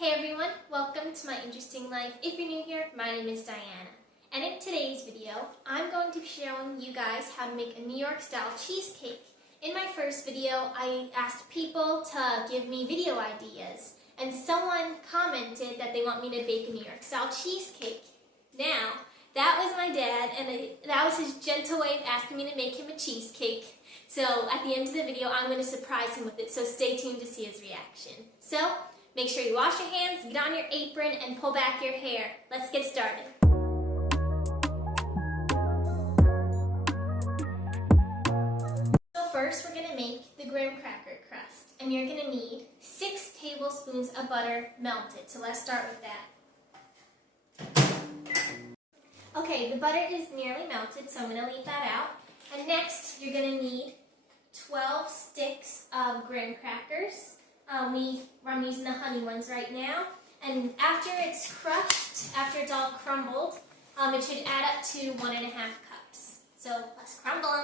Hey everyone, welcome to my interesting life. If you're new here, my name is Diana. And in today's video, I'm going to be showing you guys how to make a New York style cheesecake. In my first video, I asked people to give me video ideas. And someone commented that they want me to bake a New York style cheesecake. Now, that was my dad, and that was his gentle way of asking me to make him a cheesecake. So at the end of the video, I'm going to surprise him with it, so stay tuned to see his reaction. So, make sure you wash your hands, get on your apron, and pull back your hair. Let's get started. So first, we're going to make the graham cracker crust. And you're going to need 6 tablespoons of butter melted. So let's start with that. Okay, the butter is nearly melted, so I'm going to leave that out. And next, you're going to need 12 sticks of graham crackers. I'm using the honey ones right now. And after it's crushed, after it's all crumbled, it should add up to 1.5 cups. So let's crumble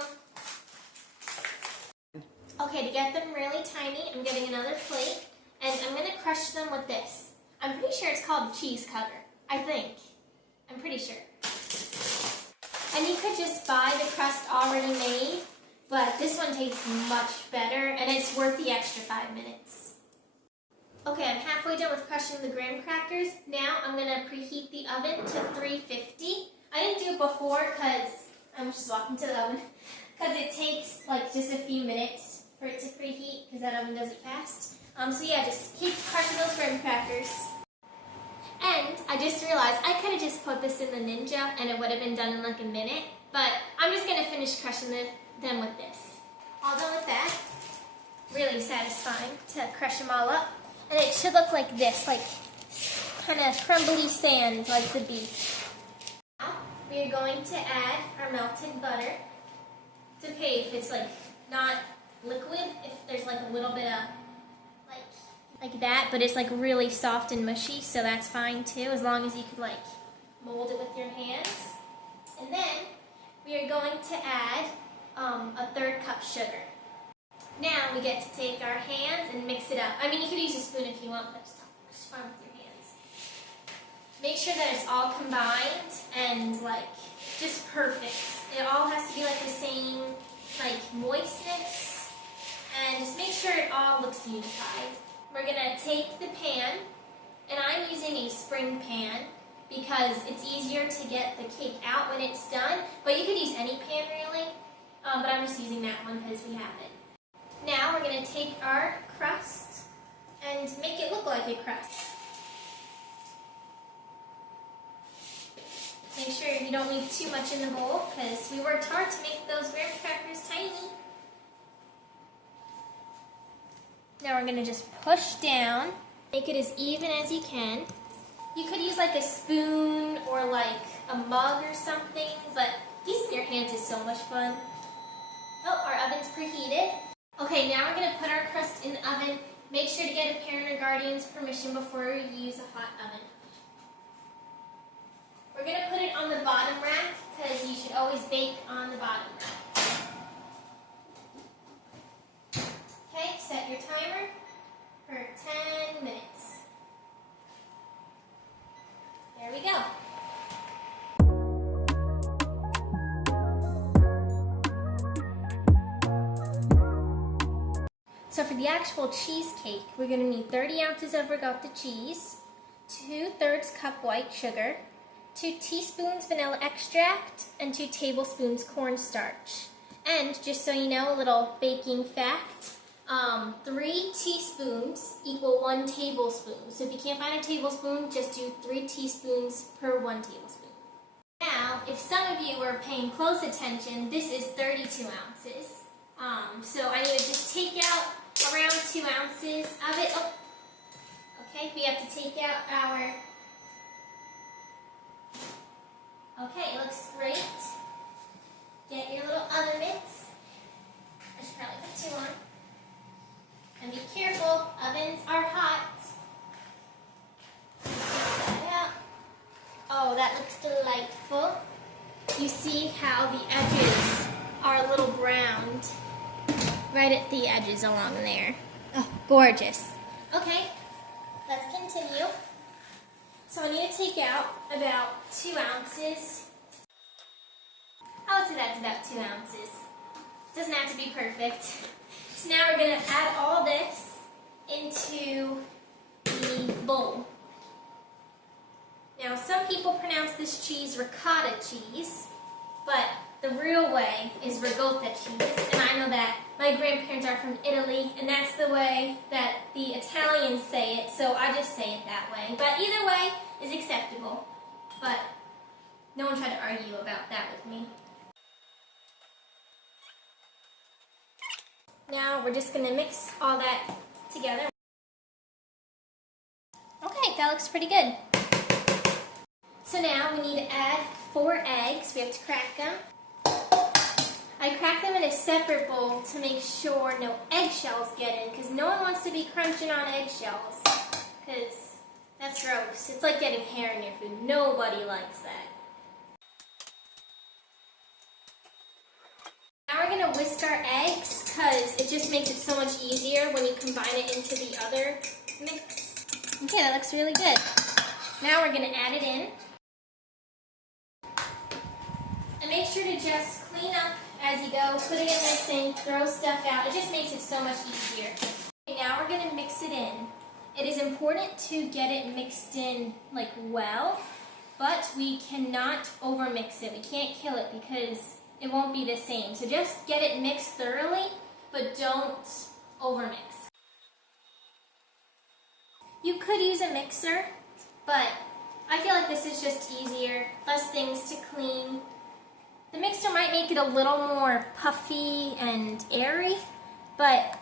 them. Okay, to get them really tiny, I'm getting another plate, and I'm going to crush them with this. I'm pretty sure it's called a cheese cutter. I think. I'm pretty sure. And you could just buy the crust already made, but this one tastes much better, and it's worth the extra 5 minutes. Okay, I'm halfway done with crushing the graham crackers. Now I'm going to preheat the oven to 350. I didn't do it before because I'm just walking to the oven, because it takes like just a few minutes for it to preheat because that oven does it fast. So yeah, just keep crushing those graham crackers. And I just realized I could have just put this in the Ninja and it would have been done in like a minute, but I'm just going to finish crushing them with this. All done with that. Really satisfying to crush them all up. And it should look like this, like kind of crumbly sand like the beach. Now we are going to add our melted butter. It's okay if it's like not liquid, if there's like a little bit of like that, but it's like really soft and mushy, so that's fine too, as long as you could like mold it with your hands. And then we are going to add a 1/3 cup sugar. Now we get to take our hands and mix it up. I mean, you could use a spoon if you want, but it's fine with your hands. Make sure that it's all combined and like just perfect. It all has to be like the same like moistness, and just make sure it all looks unified. We're gonna take the pan, and I'm using a spring pan because it's easier to get the cake out when it's done, but you could use any pan really, but I'm just using that one because we have it. Now we're going to take our crust and make it look like a crust. Make sure you don't leave too much in the bowl because we worked hard to make those graham crackers tiny. Now we're going to just push down, make it as even as you can. You could use like a spoon or like a mug or something, but using your hands is so much fun. Oh, our oven's preheated. Okay, now we're going to put our crust in the oven. Make sure to get a parent or guardian's permission before you use a hot oven. We're going to put it on the bottom rack because you should always bake on the bottom rack. Okay, set your timer for 10 minutes. There we go. So for the actual cheesecake, we're going to need 30 ounces of ricotta cheese, 2/3 cup white sugar, 2 teaspoons vanilla extract, and 2 tablespoons cornstarch. And just so you know, a little baking fact, 3 teaspoons equal 1 tablespoon. So if you can't find a tablespoon, just do 3 teaspoons per 1 tablespoon. Now, if some of you were paying close attention, this is 32 ounces. So I need to just take out around 2 ounces of it. Oh, okay, we have to take out our... Okay, it looks great. Get your little oven mitts. I should probably put 2 on. And be careful, ovens are hot. Take that out. Oh, that looks delightful. You see how the edges are a little browned right at the edges along there. Oh, gorgeous. Okay, let's continue. continue. So I need to take out about 2 ounces. I would say that's about 2 ounces. Doesn't have to be perfect. So now we're going to add all this into the bowl. Now some people pronounce this cheese ricotta cheese, but the real way is ricotta cheese. And I know that my grandparents are from Italy, and that's the way that the Italians say it, so I just say it that way. But either way is acceptable. But no one tried to argue about that with me. Now we're just going to mix all that together. Okay, that looks pretty good. So now we need to add 4 eggs. We have to crack them. I crack them in a separate bowl to make sure no eggshells get in, because no one wants to be crunching on eggshells, because that's gross. It's like getting hair in your food. Nobody likes that. Now we're going to whisk our eggs, because it just makes it so much easier when you combine it into the other mix. Okay, that looks really good. Now we're going to add it in. And make sure to just clean up as you go, put it in the sink, throw stuff out. It just makes it so much easier. Okay, now we're going to mix it in. It is important to get it mixed in like well, but we cannot overmix it. We can't kill it because it won't be the same. So just get it mixed thoroughly, but don't overmix. You could use a mixer, but I feel like this is just easier, less things to clean. The mixer might make it a little more puffy and airy, but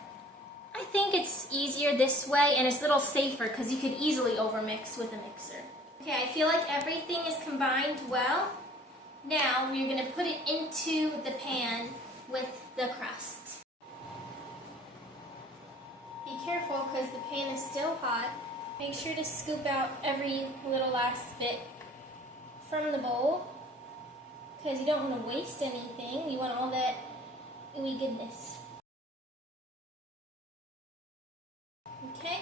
I think it's easier this way, and it's a little safer because you could easily overmix with a mixer. Okay, I feel like everything is combined well. Now we're going to put it into the pan with the crust. Be careful because the pan is still hot. Make sure to scoop out every little last bit from the bowl, because you don't want to waste anything. You want all that ooey goodness. Okay?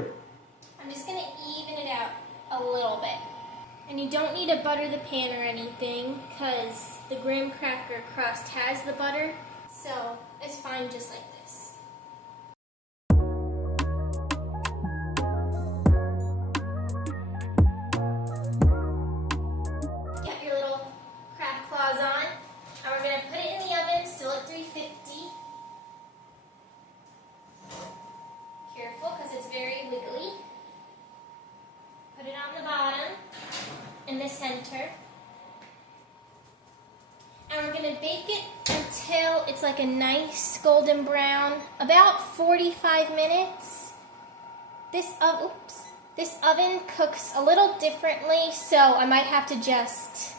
I'm just going to even it out a little bit. And you don't need to butter the pan or anything, because the graham cracker crust has the butter, so it's fine just like this. Get your little crab claws on, and we're going to put it in the oven, still at 350. Careful, because it's very wiggly. Put it on the bottom, in the center. And we're going to bake it until it's like a nice golden brown, about 45 minutes. This oven cooks a little differently, so I might have to just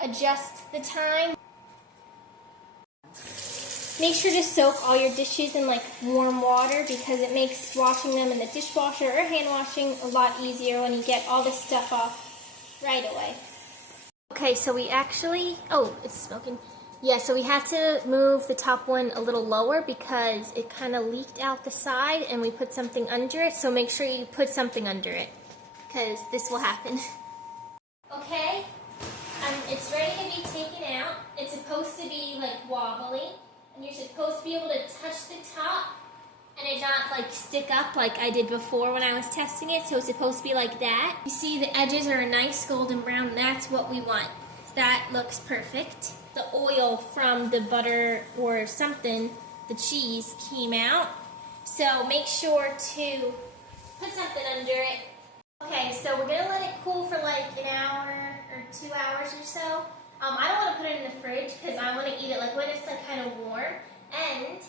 adjust the time. Make sure to soak all your dishes in like warm water, because it makes washing them in the dishwasher or hand washing a lot easier when you get all this stuff off right away. Okay, so we actually, oh, it's smoking. Yeah, so we had to move the top one a little lower because it kind of leaked out the side and we put something under it, so make sure you put something under it, because this will happen. Okay, it's ready to be taken out. It's supposed to be like wobbly, and you're supposed to be able to touch the top and it not like stick up like I did before when I was testing it, so it's supposed to be like that. You see the edges are a nice golden brown, that's what we want. That looks perfect. The oil from the butter or something, the cheese, came out. So make sure to put something under it. Okay, so we're going to let it cool for like an hour or 2 hours or so. I don't want to put it in the fridge because I want to eat it like when it's like kind of warm. And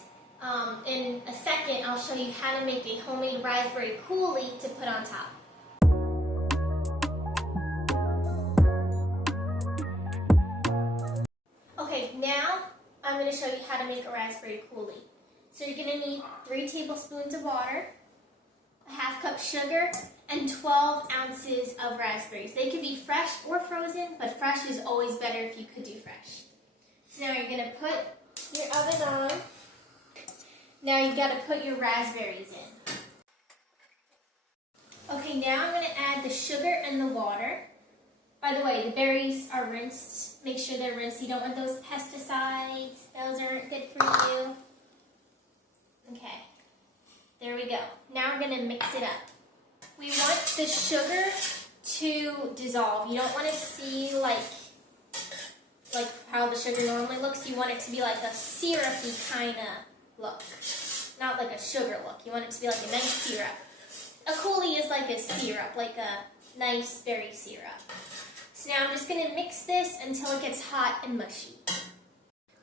in a second, I'll show you how to make a homemade raspberry coulis to put on top. Okay, now I'm going to show you how to make a raspberry coulis. So you're going to need 3 tablespoons of water, a ½ cup sugar, and 12 ounces of raspberries. They could be fresh or frozen, but fresh is always better if you could do fresh. So now you're going to put your oven on. Now you've got to put your raspberries in. Okay, now I'm going to add the sugar and the water. By the way, the berries are rinsed. Make sure they're rinsed. You don't want those pesticides. Those aren't good for you. Okay, there we go. Now we're going to mix it up. We want the sugar to dissolve. You don't want to see like how the sugar normally looks. You want it to be like a syrupy kind of look. Not like a sugar look. You want it to be like a nice syrup. A coulis is like a syrup, like a nice berry syrup. So now I'm just going to mix this until it gets hot and mushy.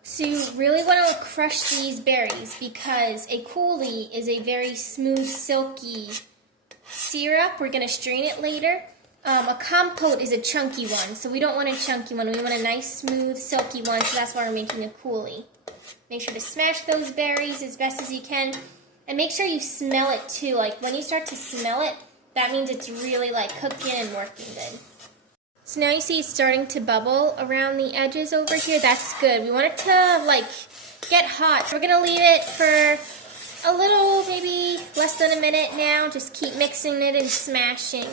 So you really want to crush these berries because a coulis is a very smooth, silky syrup. We're going to strain it later. A compote is a chunky one, so we don't want a chunky one. We want a nice, smooth, silky one, so that's why we're making a coulis. Make sure to smash those berries as best as you can. And make sure you smell it too. Like when you start to smell it, that means it's really like cooking and working good. So now you see it's starting to bubble around the edges over here. That's good. We want it to like get hot. We're gonna leave it for a little, maybe less than a minute now. Just keep mixing it and smashing.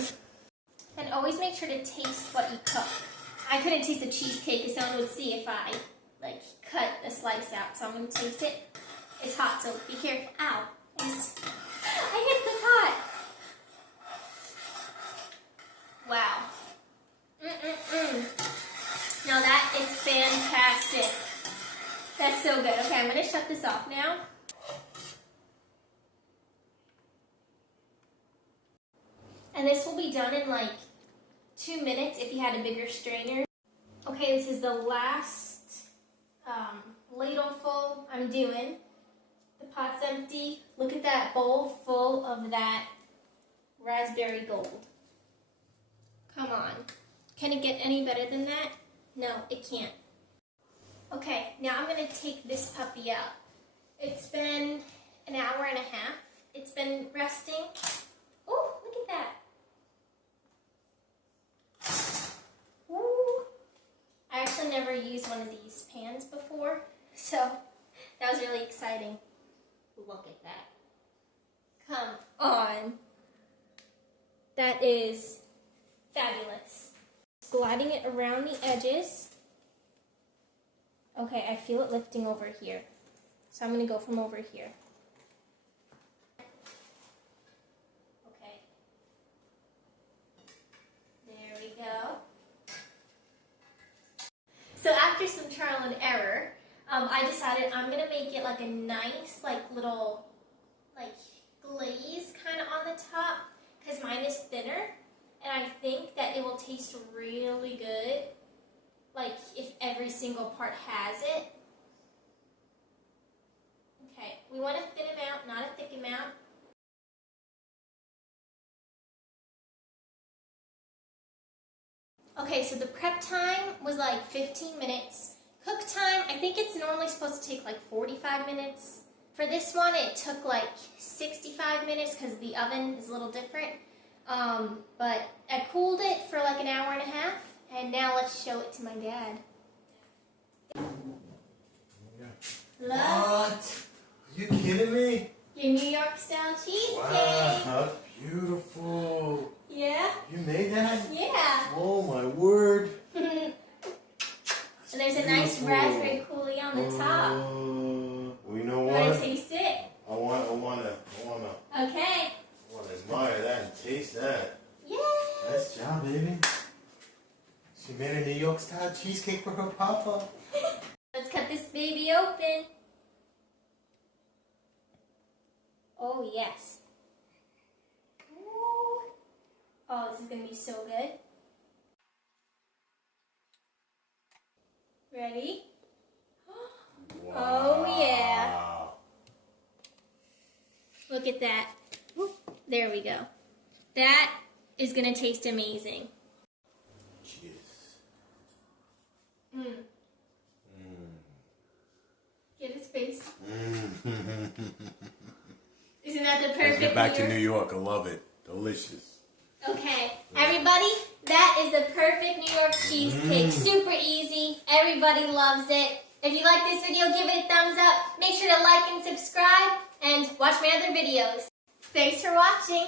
And always make sure to taste what you cook. I couldn't taste the cheesecake because someone would see if I like cut a slice out. So I'm gonna taste it. It's hot, so be careful. Ow. I hit the pot. Wow. Now that is fantastic. That's so good. Okay, I'm going to shut this off now. And this will be done in like 2 minutes if you had a bigger strainer. Okay, this is the last ladleful I'm doing. The pot's empty. Look at that bowl full of that raspberry gold. Come on. Can it get any better than that? No, it can't. Okay, now I'm going to take this puppy out. It's been an hour and a half. It's been resting. Oh, look at that. Ooh. I actually never used one of these pans before, so that was really exciting. Look at that. Come on. That is fabulous. Gliding it around the edges. Okay, I feel it lifting over here. So I'm going to go from over here. Okay. There we go. So after some trial and error, I decided I'm going to make it like a nice, like little, like glaze kind of on the top, because mine is thinner, and I think that it will taste really good, like if every single part has it. Okay, we want a thin amount, not a thick amount. Okay, so the prep time was like 15 minutes. Cook time, I think it's normally supposed to take like 45 minutes. For this one, it took like 65 minutes because the oven is a little different. But I cooled it for like an hour and a half, and now let's show it to my dad. What? Are you kidding me? Your New York style cheesecake. Wow, that's beautiful. Yeah? You made that? Yeah. Oh my word. And there's a nice raspberry coulis on the top. Well, you know You what? want to taste it? I wanna Okay. admire that and taste that. Yay! Nice job, baby. She made a New York style cheesecake for her papa. Let's cut this baby open. Oh, yes. Ooh. Oh, this is going to be so good. Ready? Wow. Oh, yeah. Look at that. There we go. That is going to taste amazing. Cheers. Get his face. Isn't that the perfect Get back to New New York. I love it. Delicious. Okay, everybody, that is the perfect New York cheesecake. Super easy. Everybody loves it. If you like this video, give it a thumbs up. Make sure to like and subscribe and watch my other videos. Thanks for watching.